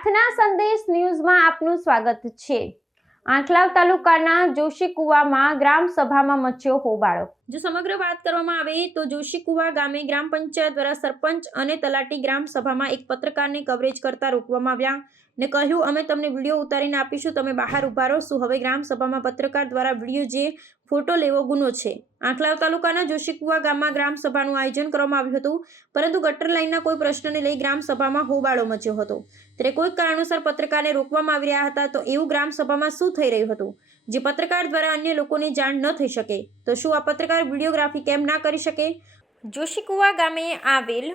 પ્રાર્થના સંદેશ ન્યૂઝમાં આપનું સ્વાગત છે. આંકલાવ તાલુકાના જોશીકુવામાં ગ્રામ સભામાં મચ્યો હોબાળો જો સમગ્ર વાત કરવામાં આવે તો જોશીકુવા ગામે ગ્રામ પંચાયત દ્વારા સરપંચ અને તલાટી ગ્રામ સભામાં એક પત્રકારને કવરેજ કરતા રોકવામાં આવ્યા ને કહ્યું, અમે તમને વીડિયો ઉતારીને આપીશું, તમે બહાર ઊભા રહો. શું હવે ગ્રામ સભામાં પત્રકાર દ્વારા વીડિયો જે ફોટો લેવો ગુનો છે. આંકલાવ તાલુકાના જોશીકુવા ગામમાં ગ્રામસભાનું આયોજન કરવામાં આવ્યું હતું, પરંતુ ગટર લાઇનના કોઈ પ્રશ્નને લઈ ગ્રામસભામાં હોબાળો મચ્યો હતો. ત્યારે કોઈક કારણોસર પત્રકારને રોકવામાં આવી રહ્યા હતા તો એવું ગ્રામસભામાં શું થઈ રહ્યું હતું? જે પત્રકાર દ્વારા અન્ય લોકોની જાણ ન થઈ શકે, તો શું આ પત્રકાર વિડીયોગ્રાફી કેમ ના કરી શકે? જોશીકુવા ગામે આવેલ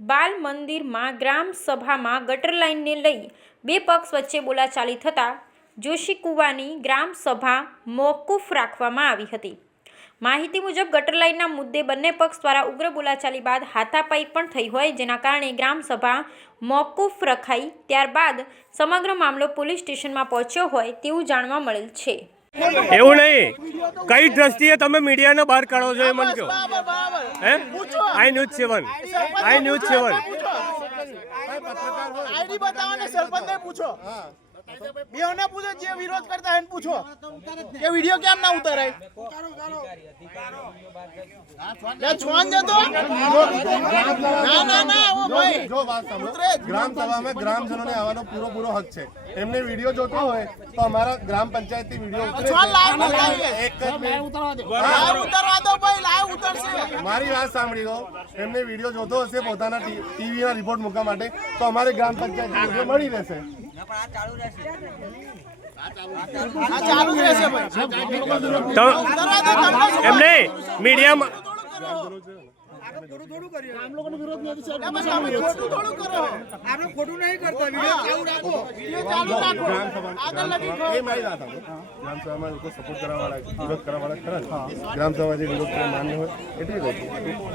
બાલ મંદિરમાં ગ્રામસભામાં ગટર લાઇનને લઈ બે પક્ષ વચ્ચે બોલાચાલી થતાં જોશીકુવાની ગ્રામસભા મોકૂફ રાખવામાં આવી હતી. માહિતી મુજબ ગટર લાઇનના મુદ્દે બંને પક્ષ દ્વારા ઉગ્ર બોલાચાલી બાદ હાથાપાઈ પણ થઈ હોય જેના કારણે ગ્રામસભા મોકૂફ રખાઈ. ત્યારબાદ સમગ્ર મામલો પોલીસ સ્ટેશનમાં પહોંચ્યો હોય તેવું જાણવા મળેલ છે. એવું નહીં. કઈ દ્રષ્ટિએ તમે મીડિયાને બહાર કાઢો છો એ મને કહો. હે? I news seven. I news seven. ID બતાવો ને સરપંચને પૂછો. બેવને પૂછો જે વિરોધ કરતા એને પૂછો. કે વિડિયો કેમ ના ઉતારાય? છોન જતો ના ના ના ઓ ભાઈ. જો વાત સાંભળો. ગ્રામ સભામાં ગ્રામજનોને આવવાનો પૂરો પૂરો હક છે. એમને વીડિયો જોતો હોય તો અમારા ગ્રામ વીડિયો છે. લાઈવ બતાવીએ એક જ મિનિટ. લાઈવ ઉતારવા દો. ભાઈ લાઈવ ઉતરશે. મારી વાત સાંભળી લો. એમને વીડિયો જોતો હશે પોતાના ટીવીના રિપોર્ટ મૂકવા માટે તો અમારે ગ્રામ પંચાયત વીડિયો મળી રહેશે. આ ચાલુ જ એમ નહીં મીડિયામાં તમે ખોટું થોડું કરો. આપણે ખોટું નહીં કરતા વિડિયો ચાલુ રાખો? વિડિયો ચાલુ રાખો. આગળ લગી એ મારી વાત સાંભળો. ગ્રામ સભામાં લોકો સપોર્ટ કરવા વાળા વિરોધ કરવા વાળા ખરા ગ્રામ સભા જે વિરોધ કરવા માન્ય હોય એટલે કહું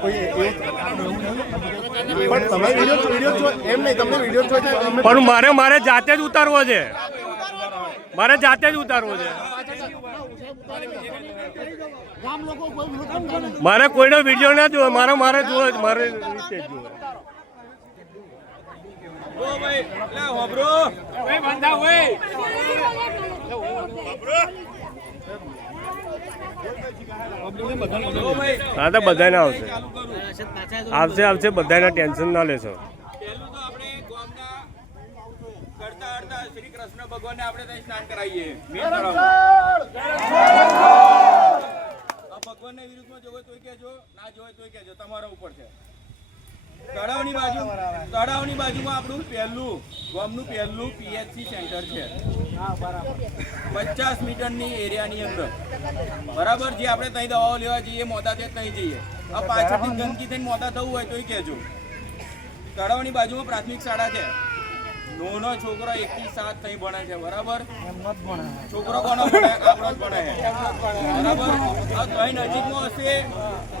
કોઈ એ પણ તમે વીડિયો વીડિયો જો એમ નહીં તમને વીડિયો પણ મારે મારે જાતે જ ઉતારવો છે. મારે જાતે જ ઉતારવો છે. મારે કોઈનો વીડિયો ના જોવે મારે મારે જોવે મારે હા, તો બધાને આવશે. આવશે આવશે, બધાને ટેન્શન ના લેશો. શ્રી કૃષ્ણ ભગવાન આપણે સ્નાન કરાવીએ. ભગવાનના વિરુદ્ધમાં જોવે તોય કહેજો, ના જોવે તોય કહેજો, તમારા ઉપર છે. તળાવની બાજુ તળાવની બાજુમાં આપણું પહેલું, ગામનું પહેલું પીએચસી સેન્ટર છે. પચાસ મીટરની એરિયાની અંદર. બરાબર? જે આપણે ત્યાં દવાઓ લેવા જઈએ મોતા તે ત્યાં જઈએ. આ પાછળથી ગંદકી થઈને મોતા થવું હોય તોય કહેજો. તળાવની બાજુમાં પ્રાથમિક શાળા છે. નોનો છોકરો એક થી સાત થઈ ભણે છે બરાબર? છોકરો કોનો ભણે? આપણો જ ભણે. છે બરાબર? આ કઈ નજીકમાં હશે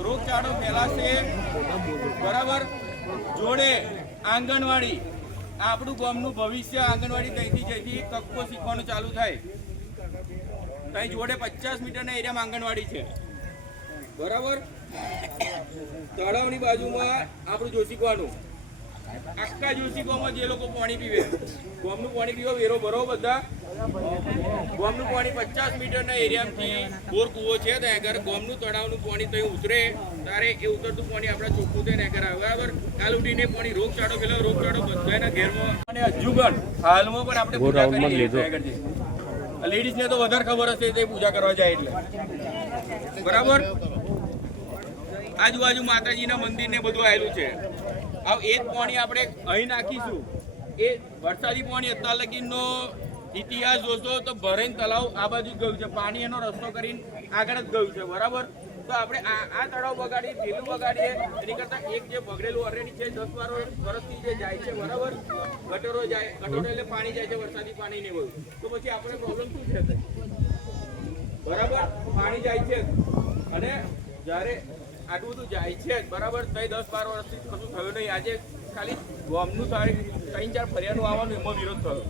રોગચાળો ફેલાશે. બરાબર? જોડે આંગણવાડી. આપણું ગામનું ભવિષ્ય આંગણવાડી ત્યાંથી જઈથી કક્કો શીખવાનું ચાલુ થાય. ત્યાં જોડે પચાસ મીટરના એરિયામાં આંગણવાડી છે. બરાબર? તળાવની બાજુમાં આપણું જોશીકવાનું આખા જોશીકોમાં જે લોકો પાણી પીવે ગોમનું પાણી પીવો વેરો ભરો બધા. ગોમનું પાણી પચાસ મીટરના એરિયામાંથી બોર કૂવો છે ત્યાં આગળ. ગોમનું તળાવનું પાણી તો ઉતરે. તારે એ ઉતરતું પાણી આપણા ચોખ્ખું થઈને આગળ આવે. બરાબર? કાલ ઉઠીને પાણી રોગચાળો પેલો રોગચાળો બધાના ઘેરમાં. અને હજુ પણ હાલમાં પણ આપણે પૂજા કરીએ લેડીઝને તો વધારે ખબર હશે તે પૂજા કરવા જાય એટલે. બરાબર? આજુબાજુ માતાજીના મંદિર ને બધું આવેલું છે. હવે એ જ પાણી આપણે અહીં નાખીશું. એ વરસાદી પાણી અત્યાર લગીનો ઇતિહાસ જોશો તો ભરેન તળાવ આ બાજુ ગયું છે. પાણી એનો રસ્તો કરીને આગળ જ ગયું છે, બરાબર? તો આપણે આ આ તળાવ બગાડીએ પેલું બગાડીએ, એની કરતાં એક જે બગડેલું ઓલરેડી છે, દસ બાર વર્ષથી જે જાય છે, બરાબર? ગટરો જાય, ગટરો એટલે પાણી જાય છે, વરસાદી પાણી ને બધું તો પછી આપણે પ્રોબ્લેમ શું છે? બરાબર? પાણી જાય છે. અને જ્યારે આટલું બધું જાય છે જ, બરાબર? ત્રણ દસ બાર વર્ષથી કશું થયું નહીં. આજે ખાલી ગામનું ત્રણ ચાર ફરિયાદો આવવાનું એમાં વિરોધ થયો.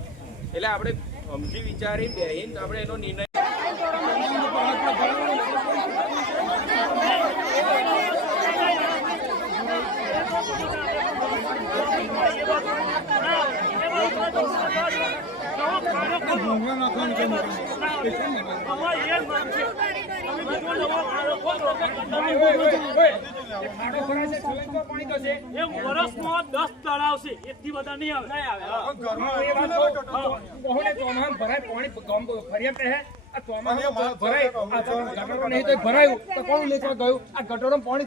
એટલે આપણે સમજી વિચારી બેહીન આપણે એનો નિર્ણય. એક વર્ષમાં દસ તળાવ છે એકથી બધા નહીં આવે એટલે પણ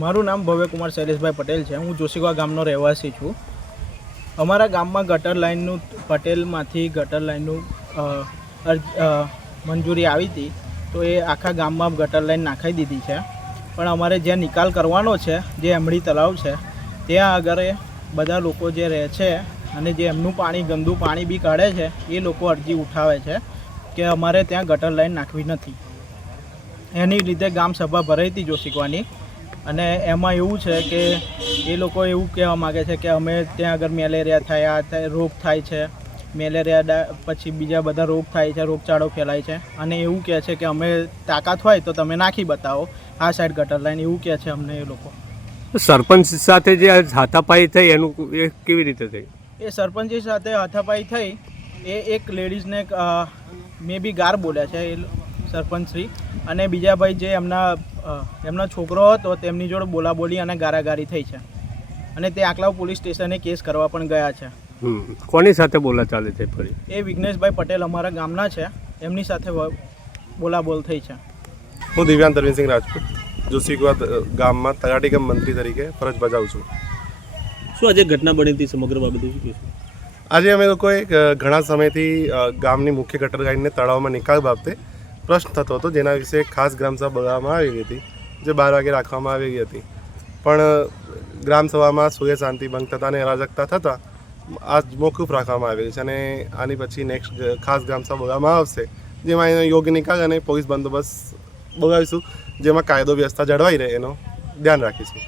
મારું નામ ભવ્યકુમાર શૈલેષભાઈ પટેલ છે. હું જોશીગવા ગામનો રહેવાસી છું. અમારા ગામમાં ગટર લાઇનનું પટેલમાંથી ગટર લાઇનનું મંજૂરી આવી હતી. તો એ આખા ગામમાં ગટર લાઇન નાખાઈ દીધી છે. પણ અમારે જ્યાં નિકાલ કરવાનો છે, જે એમડી તળાવ છે, ત્યાં આગળ બધા લોકો જે રહે છે અને જે એમનું પાણી, ગંદુ પાણી બી કાઢે છે, એ લોકો અરજી ઉઠાવે છે કે અમારે ત્યાં ગટર લાઇન નાખવી નથી. એની લીધે ગામ સભા ભરાઈ હતી જોશીકવાની અને એમાં એવું છે કે એ લોકો એવું કહેવા માગે છે કે અમે ત્યાં આગળ મેલેરિયા થાય આ રોગ થાય છે. મેલેરિયા પછી બીજા બધા રોગ થાય છે રોગચાળો ફેલાય છે. અને એવું કહે છે કે અમે તાકાત હોય તો તમે નાખી બતાવો. આ સાઈડ ગટર લાઈન એવું કહે છે અમને એ લોકો. સરપંચ સાથે જે હાથાપાઈ થઈ એનું એ કેવી રીતે થઈ? એ સરપંચ સાથે હાથાપાઈ થઈ. એ એક લેડીઝને મે બી ગાર બોલ્યા છે. એ સરપંચશ્રી અને બીજા ભાઈ જે એમના એમનો છોકરો હતો તેમની જોડે બોલાબોલી અને ગારાગારી થઈ છે. અને તે આકલાવ પોલીસ સ્ટેશને કેસ કરવા પણ ગયા છે. કોની સાથે બોલા ચાલે છે ફરી? એ વિઘ્નેશભાઈ પટેલ અમારા ગામના છે. એમની સાથે બોલાબોલ થઈ છે. હું દિવ્યાંગ તરવીનસિંહ રાજપૂત જોશીગુવા ગામમાં તલાટી ગામ મંત્રી તરીકે ફરજ બજાવું છું. શું આજે ઘટના બની હતી સમગ્ર બાબતે શું આજે અમે લોકોએ ઘણા સમયથી ગામની મુખ્ય ગટર ગાડીને તળાવમાં નિકાલ બાબતે પ્રશ્ન થતો હતો જેના વિશે ખાસ ગ્રામસભા બોલાવવામાં આવી હતી, જે બાર વાગે રાખવામાં આવી હતી. પણ ગ્રામસભામાં સૂર્ય શાંતિ ભંગ થતાં અને અરાજકતા થતાં આજ મોકૂફ રાખવામાં આવેલી છે અને આની પછી નેક્સ્ટ ખાસ ગ્રામસભા બોલાવવામાં આવશે. જેમાં એનો યોગ્ય નિકાલ અને પોલીસ બંદોબસ્ત બોલાવીશું, જેમાં કાયદો વ્યવસ્થા જળવાઈ રહે એનો ધ્યાન રાખીશું.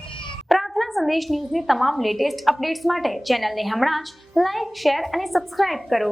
પ્રાર્થના સંદેશ ન્યૂઝની તમામ લેટેસ્ટ અપડેટ્સ માટે ચેનલને હમણાં જ લાઈક શેર અને સબસ્ક્રાઇબ કરો.